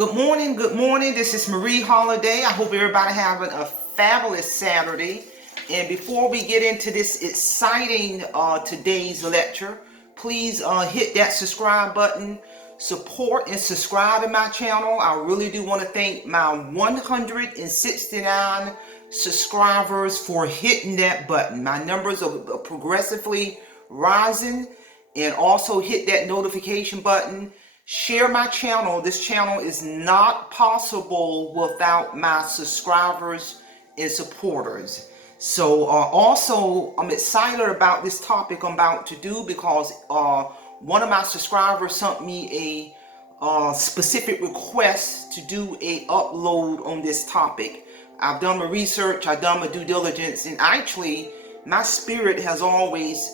Good morning, good morning. This is Marie Holiday. I hope everybody having a fabulous Saturday. And before we get into this exciting today's lecture, please hit that subscribe button, support and subscribe to my channel. I really do want to thank my 169 subscribers for hitting that button. My numbers are progressively rising, and also hit that notification button. Share my channel. This channel is not possible without my subscribers and supporters. So also I'm excited about this topic I'm about to do because one of my subscribers sent me a specific request to do a upload on this topic. I've done my research, I've done my due diligence, and actually my spirit has always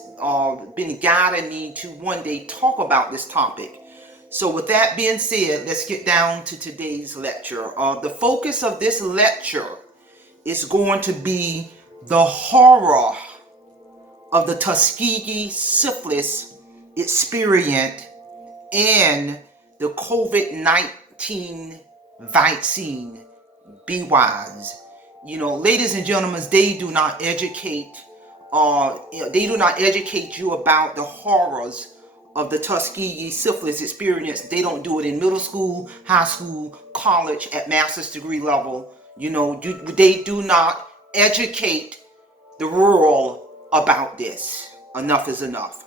been guiding me to one day talk about this topic. So with that being said, let's get down to today's lecture. The focus of this lecture is going to be the horror of the Tuskegee Syphilis experience and the COVID-19 vaccine. Be wise. You know, ladies and gentlemen, they do not educate you about the horrors of the Tuskegee Syphilis experience. They don't do it in middle school, high school, college, at master's degree level. You know, they do not educate the world about this. Enough is enough.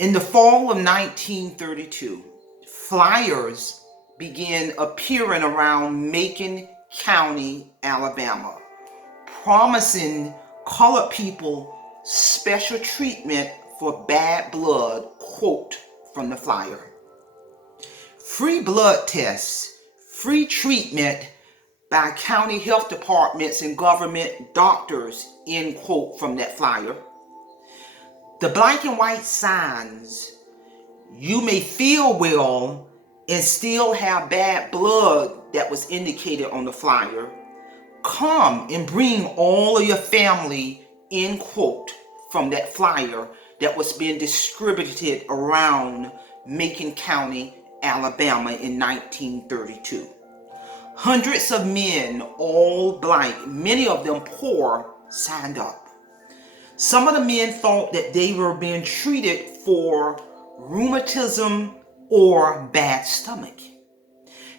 In the fall of 1932, flyers began appearing around Macon County, Alabama, promising colored people special treatment for bad blood, quote from the flyer. Free blood tests, free treatment by county health departments and government doctors, end quote from that flyer. The black and white signs, you may feel well and still have bad blood, that was indicated on the flyer. Come and bring all of your family, end quote from that flyer that was being distributed around Macon County, Alabama in 1932. Hundreds of men, all black, many of them poor, signed up. Some of the men thought that they were being treated for rheumatism or bad stomach.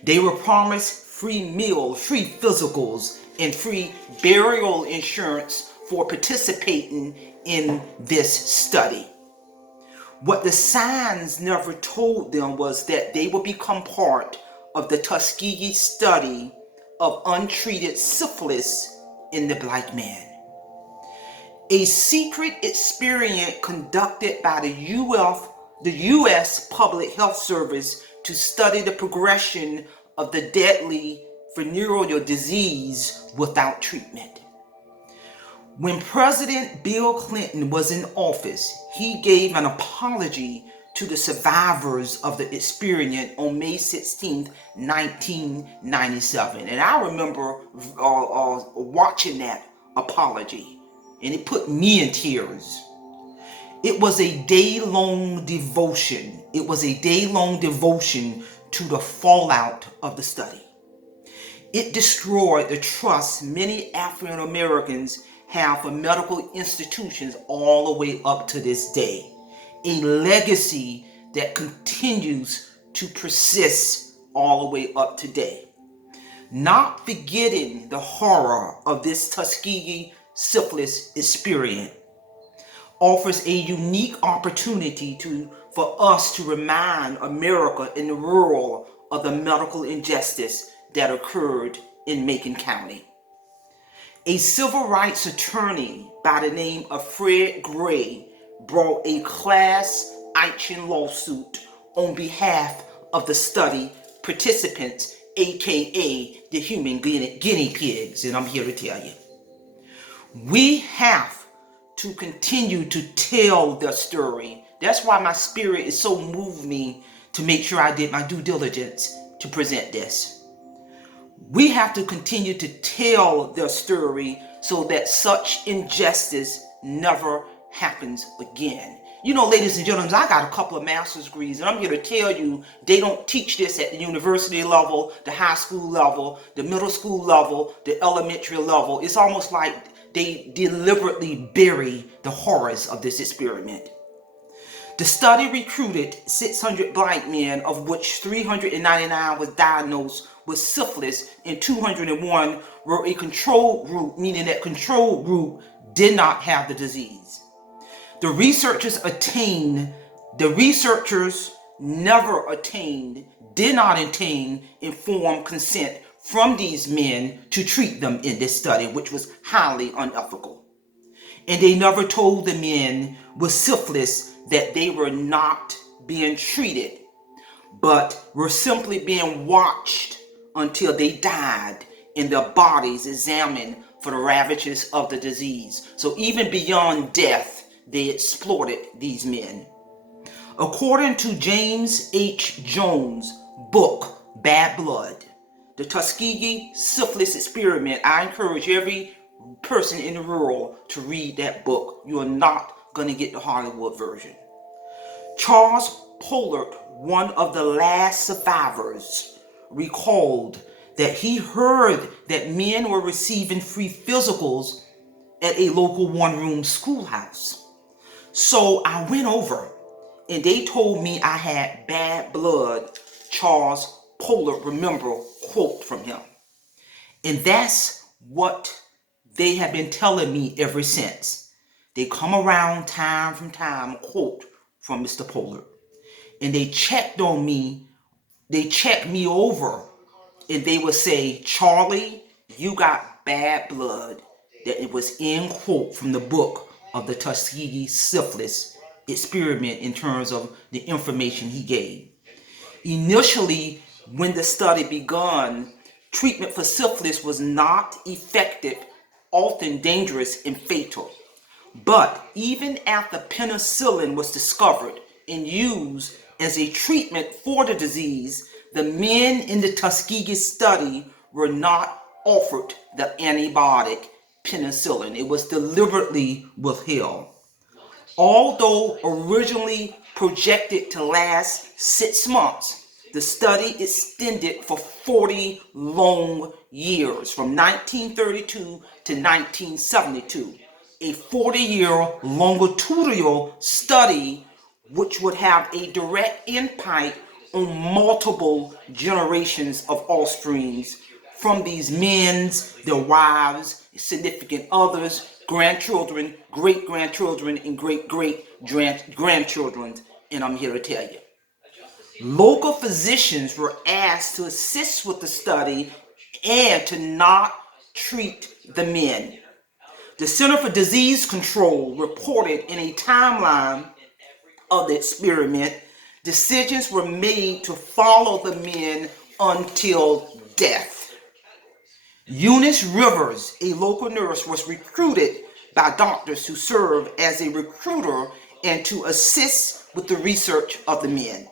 They were promised free meals, free physicals, and free burial insurance for participating in this study. What the signs never told them was that they would become part of the Tuskegee study of untreated syphilis in the black man. A secret experiment conducted by the U.S. Public Health Service to study the progression of the deadly venereal disease without treatment. When President Bill Clinton was in office, he gave an apology to the survivors of the experience on May 16, 1997. And I remember watching that apology, and it put me in tears. It was a day-long devotion. It was a day-long devotion to the fallout of the study. It destroyed the trust many African Americans have for medical institutions all the way up to this day. A legacy that continues to persist all the way up today. Not forgetting the horror of this Tuskegee Syphilis experience offers a unique opportunity for us to remind America and the world of the medical injustice that occurred in Macon County. A civil rights attorney by the name of Fred Gray brought a class action lawsuit on behalf of the study participants, aka the human guinea pigs, and I'm here to tell you, we have to continue to tell the story. That's why my spirit is so moved me to make sure I did my due diligence to present this. We have to continue to tell the story so that such injustice never happens again. You know, ladies and gentlemen, I got a couple of master's degrees, and I'm here to tell you they don't teach this at the university level, the high school level, the middle school level, the elementary level. It's almost like they deliberately bury the horrors of this experiment. The study recruited 600 black men, of which 399 was diagnosed with syphilis and 201 were a control group, meaning that control group did not have the disease. The researchers did not obtain informed consent from these men to treat them in this study, which was highly unethical. And they never told the men with syphilis that they were not being treated, but were simply being watched until they died and their bodies examined for the ravages of the disease. So even beyond death, they exploited these men. According to James H. Jones' book, Bad Blood, the Tuskegee Syphilis Experiment, I encourage every person in the world to read that book. You are not going to get the Hollywood version. Charles Pollard, one of the last survivors, recalled that he heard that men were receiving free physicals at a local one-room schoolhouse. So I went over and they told me I had bad blood. Charles Pollard, remember, quote from him. And that's what they have been telling me ever since. They come around time from time, quote from Mr. Pollard. And they checked on me. They checked me over and they would say, Charlie, you got bad blood. That it was in quote from the book of the Tuskegee Syphilis Experiment in terms of the information he gave. Initially, when the study began, treatment for syphilis was not effective, often dangerous and fatal. But even after penicillin was discovered and used as a treatment for the disease, the men in the Tuskegee study were not offered the antibiotic penicillin. It was deliberately withheld. Although originally projected to last 6 months, the study extended for 40 long years, from 1932 to 1972. A 40-year longitudinal study which would have a direct impact on multiple generations of offsprings from these men's, their wives, significant others, grandchildren, great-grandchildren, and great-great-grandchildren. And I'm here to tell you. Local physicians were asked to assist with the study and to not treat the men. The Center for Disease Control reported in a timeline of the experiment, decisions were made to follow the men until death. Eunice Rivers, a local nurse, was recruited by doctors to serve as a recruiter and to assist with the research of the men.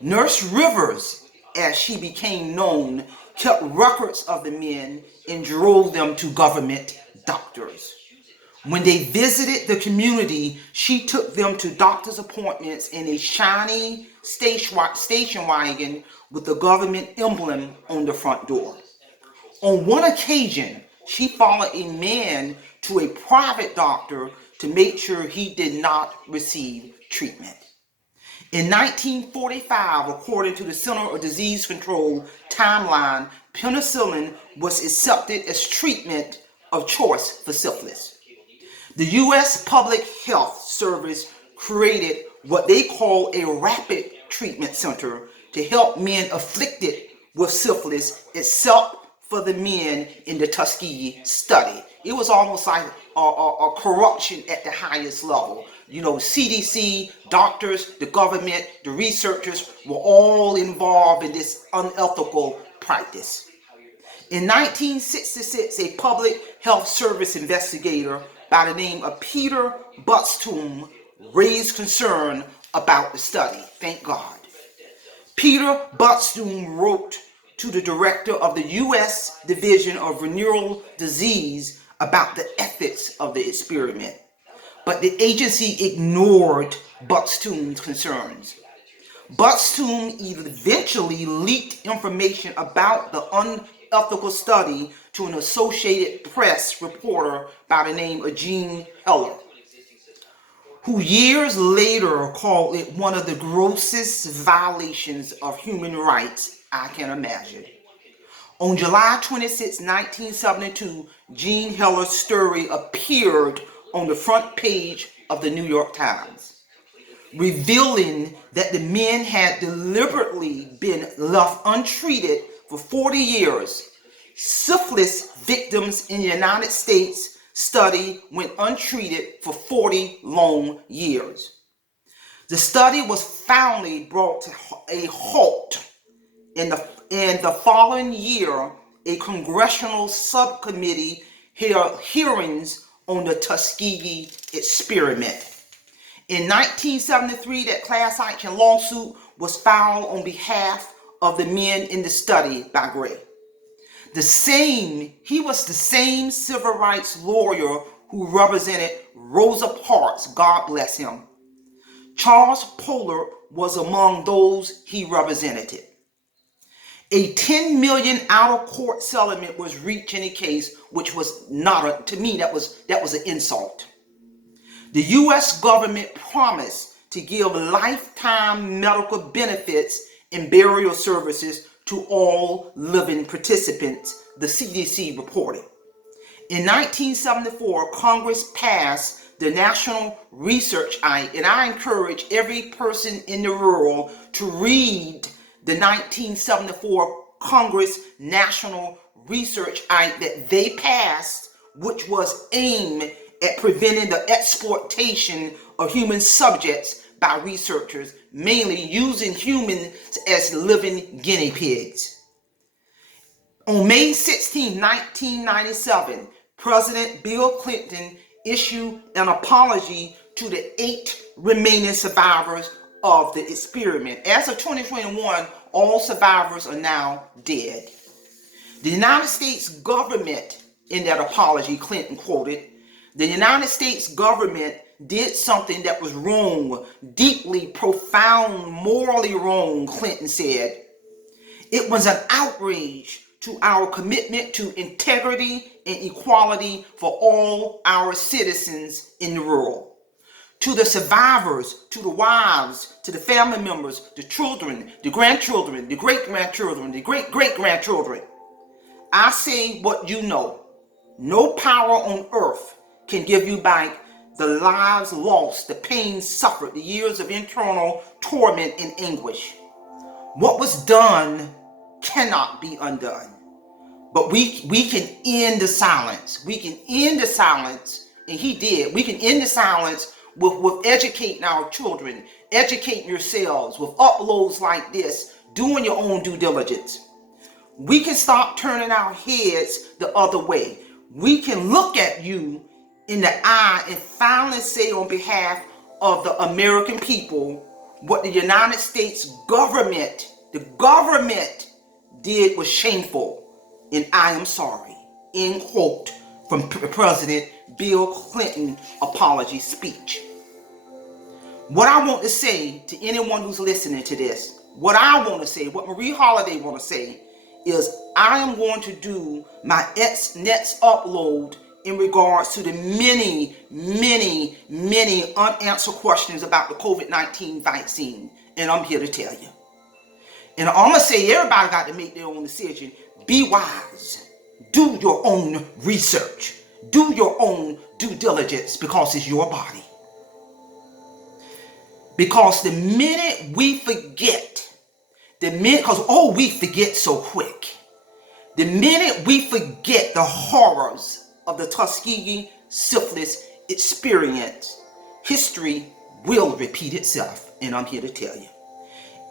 Nurse Rivers, as she became known, kept records of the men and drove them to government doctors. When they visited the community, she took them to doctor's appointments in a shiny station wagon with the government emblem on the front door. On one occasion, she followed a man to a private doctor to make sure he did not receive treatment. In 1945, according to the Center for Disease Control timeline, penicillin was accepted as treatment of choice for syphilis. The U.S. Public Health Service created what they call a rapid treatment center to help men afflicted with syphilis, except for the men in the Tuskegee study. It was almost like a corruption at the highest level. You know, CDC, doctors, the government, the researchers were all involved in this unethical practice. In 1966, a public health service investigator by the name of Peter Buxton raised concern about the study. Thank God. Peter Buxton wrote to the director of the U.S. Division of Venereal Disease about the ethics of the experiment. but the agency ignored Buxton's concerns. Buxton eventually leaked information about the unethical study to an Associated Press reporter by the name of Gene Heller, who years later called it one of the grossest violations of human rights I can imagine. On July 26, 1972, Gene Heller's story appeared on the front page of the New York Times, revealing that the men had deliberately been left untreated for 40 years. Syphilis victims in the United States study went untreated for 40 long years. The study was finally brought to a halt in the following year. A congressional subcommittee held hearings on the Tuskegee experiment. In 1973, that class action lawsuit was filed on behalf of the men in the study by Gray. He was the same civil rights lawyer who represented Rosa Parks, God bless him. Charles Pollard was among those he represented. A $10 million out-of-court settlement was reached in a case which was to me, that was an insult. The U.S. government promised to give lifetime medical benefits and burial services to all living participants, the CDC reported. In 1974, Congress passed the National Research Act, and I encourage every person in the world to read the 1974 Congress National Research Act that they passed, which was aimed at preventing the exploitation of human subjects by researchers, mainly using humans as living guinea pigs. On May 16, 1997, President Bill Clinton issued an apology to the 8 remaining survivors of the experiment. As of 2021, all survivors are now dead. The United States government, in that apology, Clinton quoted, "The United States government did something that was wrong, deeply, profound, morally wrong," Clinton said. "It was an outrage to our commitment to integrity and equality for all our citizens in the world. To the survivors, to the wives, to the family members, the children, the grandchildren, the great-grandchildren, the great-great-grandchildren, I say what you know. No power on earth can give you back the lives lost, the pain suffered, the years of internal torment and anguish. What was done cannot be undone. But we can end the silence. We can end the silence, and he did. We can end the silence with educating our children, educating yourselves, with uploads like this, doing your own due diligence. We can stop turning our heads the other way. We can look at you in the eye and finally say on behalf of the American people what the United States government, the government did was shameful, and I am sorry. End quote from President Bill Clinton apology speech. What I want to say to anyone who's listening to this, what I want to say, what Marie Holiday want to say, is I am going to do my next upload in regards to the many unanswered questions about the COVID-19 vaccine. And I'm here to tell you. And I'm going to say everybody got to make their own decision. Be wise. Do your own research. Do your own due diligence, because it's your body. Because the minute we forget, because we forget so quick. The minute we forget the horrors of the Tuskegee Syphilis experience, history will repeat itself, and I'm here to tell you.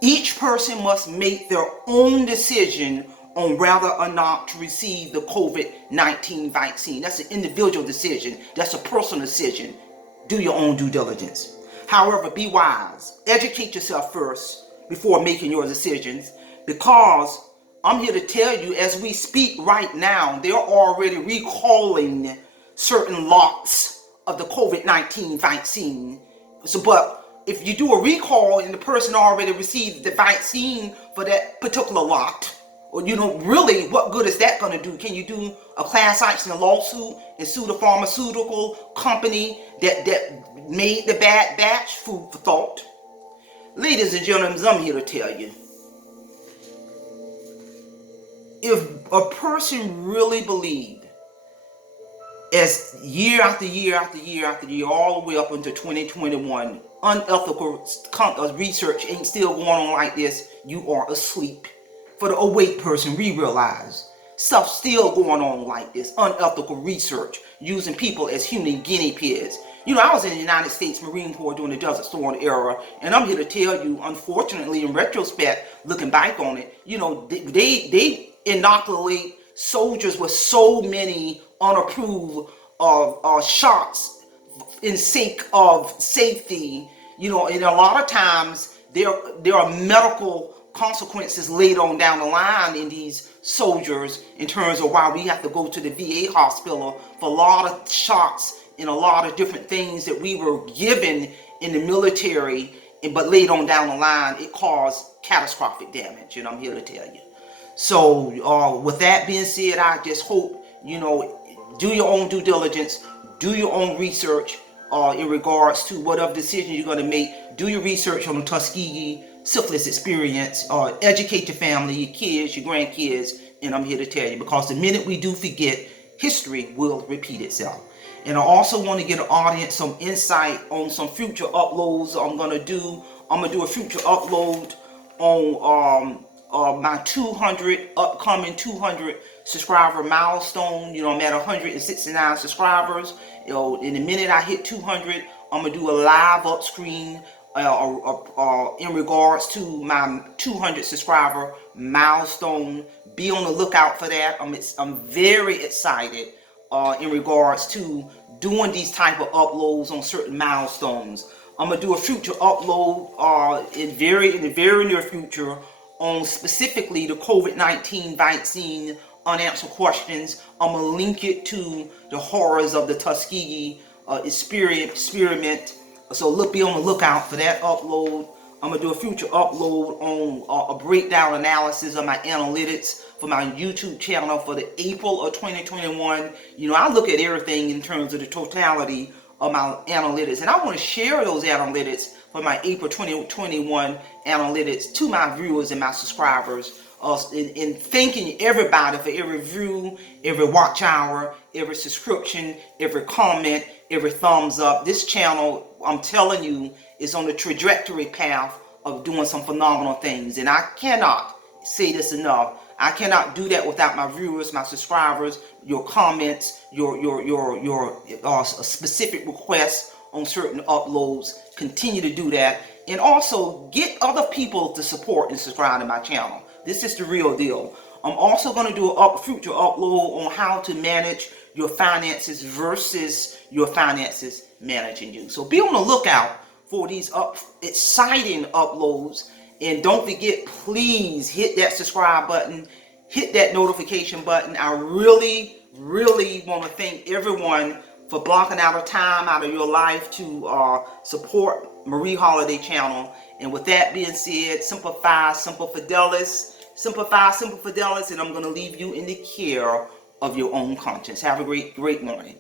Each person must make their own decision on whether or not to receive the COVID-19 vaccine. That's an individual decision. That's a personal decision. Do your own due diligence. However, be wise. Educate yourself first before making your decisions, because I'm here to tell you, as we speak right now, they're already recalling certain lots of the COVID-19 vaccine. So, but if you do a recall and the person already received the vaccine for that particular lot, or really, what good is that going to do? Can you do a class action lawsuit and sue the pharmaceutical company that made the bad batch? Food for thought. Ladies and gentlemen, I'm here to tell you, if a person really believed, as year after year after year after year, all the way up into 2021, unethical research ain't still going on like this, you are asleep. For the awake person, we realize stuff still going on like this, unethical research, using people as human guinea pigs. I was in the United States Marine Corps during the Desert Storm era, and I'm here to tell you, unfortunately, in retrospect, looking back on it, they inoculate soldiers with so many unapproved shots in sake of safety, and a lot of times there are medical consequences later on down the line in these soldiers, in terms of why we have to go to the VA hospital for a lot of shots and a lot of different things that we were given in the military, but later on down the line it caused catastrophic damage, and I'm here to tell you. So with that being said, I just hope do your own due diligence, do your own research in regards to whatever decision you're going to make. Do your research on the Tuskegee Syphilis experience, educate your family, your kids, your grandkids, and I'm here to tell you, because the minute we do forget, history will repeat itself. And I also want to get an audience some insight on some future uploads I'm gonna do. I'm gonna do a future upload on my upcoming 200 subscriber milestone. I'm at 169 subscribers. In the minute I hit 200, I'm gonna do a live up screen in regards to my 200 subscriber milestone. Be on the lookout for that. I'm very excited in regards to doing these type of uploads on certain milestones. I'm gonna do a future upload in the very near future on specifically the COVID-19 vaccine unanswered questions. I'm gonna link it to the horrors of the Tuskegee experiment. So be on the lookout for that upload. I'm gonna do a future upload on a breakdown analysis of my analytics for my YouTube channel for the April of 2021. I look at everything in terms of the totality of my analytics, and I want to share those analytics for my April 2021 analytics to my viewers and my subscribers, in thanking everybody for every view, every watch hour, every subscription, every comment, every thumbs up. This channel, I'm telling you, is on the trajectory path of doing some phenomenal things, and I cannot say this enough. I cannot do that without my viewers, my subscribers, your comments, your specific requests on certain uploads. Continue to do that, and also get other people to support and subscribe to my channel. This is the real deal. I'm also going to do a future upload on how to manage your finances versus your finances managing you. So be on the lookout for these exciting uploads. And don't forget, please hit that subscribe button, hit that notification button. I really, really want to thank everyone for blocking out a time out of your life to support Marie Holiday channel. And with that being said, simplify, simple fidelis, simplify, simple fidelis, and I'm going to leave you in the care of your own conscience. Have a great morning.